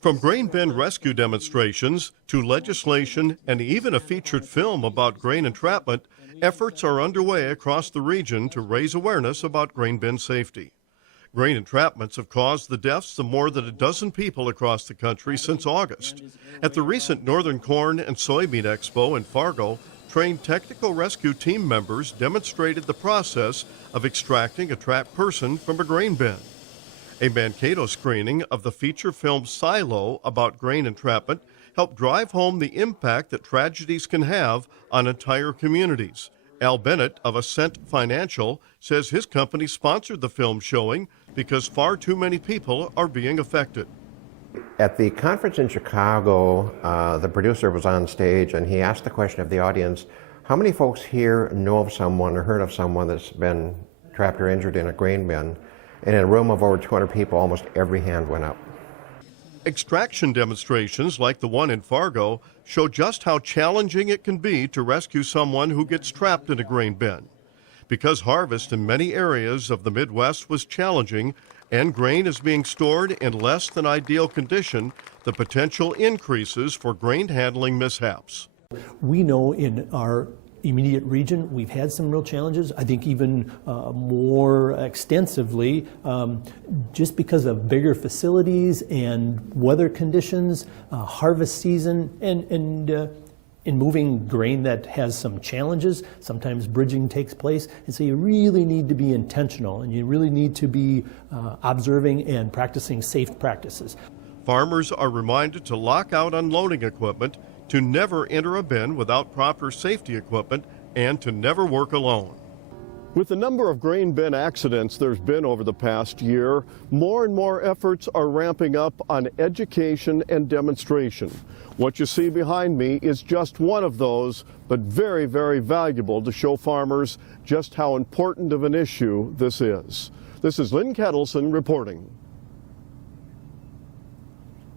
From grain bin rescue demonstrations to legislation and even a featured film about grain entrapment, efforts are underway across the region to raise awareness about grain bin safety. Grain entrapments have caused the deaths of more than a dozen people across the country since August. At the recent Northern Corn and Soybean Expo in Fargo, trained technical rescue team members demonstrated the process of extracting a trapped person from a grain bin. A Mankato screening of the feature film Silo about grain entrapment helped drive home the impact that tragedies can have on entire communities. Al Bennett of Ascent Financial says his company sponsored the film showing because far too many people are being affected. At the conference in Chicago, the producer was on stage and he asked the question of the audience, how many folks here know of someone or heard of someone that's been trapped or injured in a grain bin? And in a room of over 200 people, almost every hand went up. Extraction demonstrations like the one in Fargo show just how challenging it can be to rescue someone who gets trapped in a grain bin. Because harvest in many areas of the Midwest was challenging and grain is being stored in less than ideal condition, the potential increases for grain handling mishaps. We know in our immediate region we've had some real challenges, I think even more extensively, just because of bigger facilities and weather conditions, harvest season, and in moving grain that has some challenges, sometimes bridging takes place, and so you really need to be intentional and you really need to be observing and practicing safe practices. Farmers are reminded to lock out unloading equipment, to never enter a bin without proper safety equipment, and to never work alone. With the number of grain bin accidents there's been over the past year, more and more efforts are ramping up on education and demonstration. What you see behind me is just one of those, but very, very valuable to show farmers just how important of an issue this is. This is Lynn Ketelsen reporting.